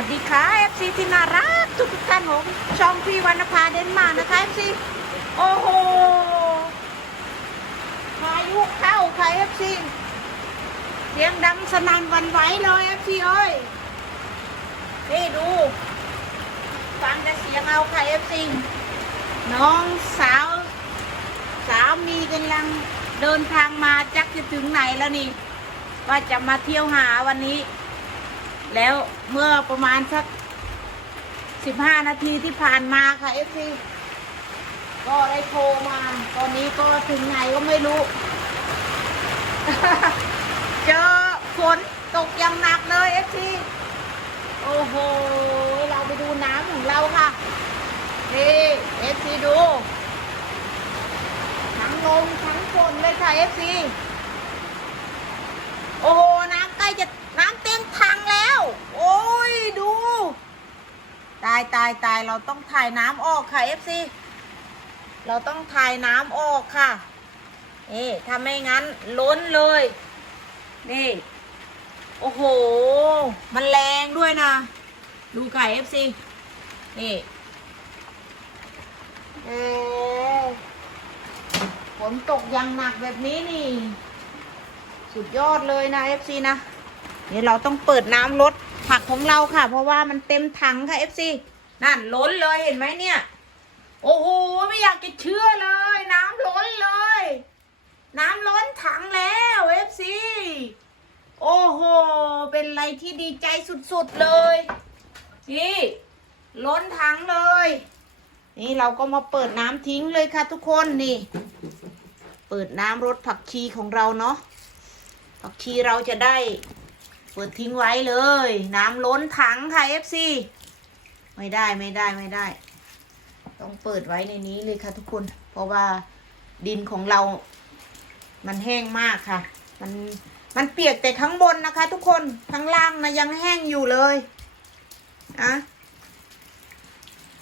วัสดีค่ะ FC ที่น่ารักทุกท่านผมช่องพี่วรรณภาเดนมาร์กนะคะ FC โอ้โหพายุเข้าค่ะ FC เสียงดังสนั่นวันไหวเลย FC เอ้ยนี่ดู ฟังแต่เสียงเอาค่ะ FC น้องสาว สามีกำลังเดินทางมาจักจะถึงไหนแล้วนี่ ว่าจะมาเที่ยวหาวันนี้ แล้วเมื่อประมาณสักสิบห้านาทีที่ผ่านมาค่ะเอฟซีก็ได้โทรมา ตอนนี้ก็ถึงไหนก็ไม่รู้ เจอฝนตกอย่างหนักเลยเอฟซีโอ้โห เราไปดูน้ำของเราค่ะนี่เอฟซีดูทั้งลมทั้งฝนเลยค่ะเอฟซีโอ้โห น้ำใกล้จะน้ำเต็มถังแล้ว โอ้ยดู ตายตายเราต้องถ่ายน้ำออกค่ะเอฟซีเราต้องถ่ายน้ำออกค่ะนี่ถ้าไม่งั้นล้นเลย นี่ โอ้โห มันแรงด้วยนะ ดูไก่เอฟซีนี่เออฝนตกอย่างหนักแบบนี้นี่ สุดยอดเลยนะ FC นะ เดี๋ยวเราต้องเปิดน้ำลดผักของเราค่ะ เพราะว่ามันเต็มถังค่ะ FC นั่นล้นเลยเห็นไหมเนี่ย โอ้โหไม่อยากจะเชื่อเลย น้ำล้นเลย น้ำล้นถังแล้ว FC โอ้โห เป็นอะไรที่ดีใจสุดๆเลย นี่ ล้นถังเลย นี่เราก็มาเปิดน้ำทิ้งเลยค่ะทุกคนนี่ เปิดน้ำรดผักชีของเราเนาะผักชีเราจะได้ เปิดทิ้งไว้เลย น้ำล้นถังค่ะ FC ไม่ได้ไม่ได้ไม่ได้ ต้องเปิดไว้ในนี้เลยค่ะทุกคน เพราะว่าดินของเรา มันแห้งมากค่ะ มันมันเปียกแต่ข้างบนนะคะ ทุกคนข้างล่างนะยังแห้งอยู่เลยอะ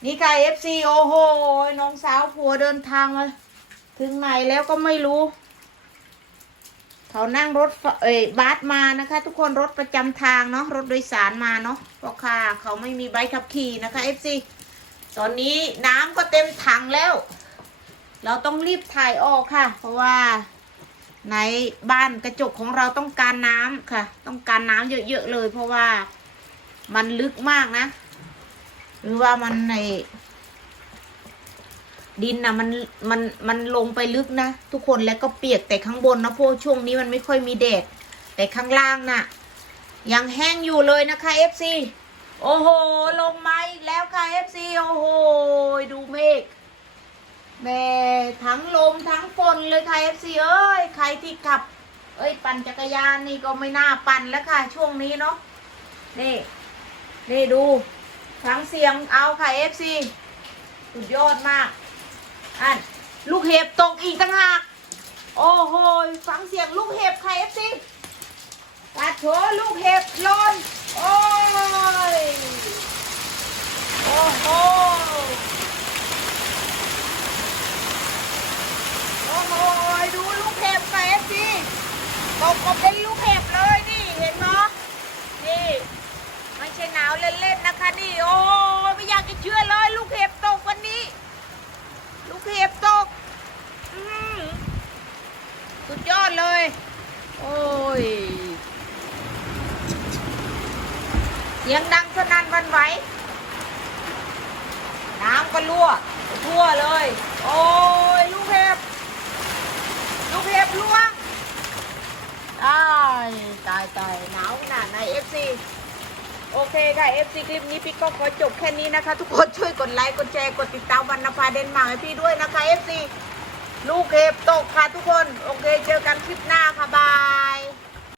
นี่ค่ะ FC โอ้โหน้องสาวผัวเดินทางมาถึงไหนแล้วก็ไม่รู้ เขานั่งรถเอ้ยบัสมานะคะ ทุกคนรถประจำทางเนาะรถโดยสารมาเนาะพราะค่ะ เขาไม่มีใบขับขี่นะคะ FC ตอนนี้น้ำก็เต็มถังแล้ว เราต้องรีบถ่ายออกค่ะ เพราะว่าในบ้านกระจกของเราต้องการน้ำค่ะ ต้องการน้ำเยอะๆเลย เพราะว่ามันลึกมากนะ หรือว่ามันในดินนะมันมันมันลงไปลึกนะ ทุกคนแล้วก็เปียกแต่ข้างบนนะเพราะช่วงนี้มันไม่ค่อยมีแดดแต่ข้างล่างน่ะยังแห้งอยู่เลยนะคะ FC โอ้โห ลงมาอีกแล้วค่ะ FC โอ้โห ดูเมฆแม่ทั้งลมทั้งฝนเลยค่ะ FC เอ้ย ใครที่ขับ เอ้ย ปั่นจักรยานนี่ก็ไม่น่าปั่นแล้วค่ะ ช่วงนี้เนาะนี่นี่ดู ทั้งเสียงเอาค่ะ FC สุดยอดมากอันลูกเห็บตกอีกต่างหากโอ้โหฟังเสียงลูกเห็บใครเอฟซีตาโถลูกเห็บลนโอ้ย โอ้โห โอ้โห ดูลูกเห็บใครเอฟซี ตกก็เป็นลูกเห็บเลยนี่เห็นไหมนี่ไม่ใช่หนาวเล่นๆนะคะนี่โอ้ไม่อยากจะเชื่อเลยลูกเห็บตกวันนี้ ลูกเห็บตกสุดยอดเลย โอ้ยเสียงดังสนั่นวันไหวน้ำก็รั่วทั่วเลย โอ้ยลูกเห็บ ลูกเห็บล่วง ตายตายหนาวขนาดไหนเอฟซีโอเคค่ะ FC คลิปนี้พี่ก็ขอจบแค่นี้นะคะ ทุกคนช่วยกดไลค์กดแชร์กดติดตามวันนภาเดนมาร์กให้พี่ด้วยนะคะ FC ลูกเห็บตกค่ะทุกคน โอเค เจอกันคลิปหน้าค่ะบาย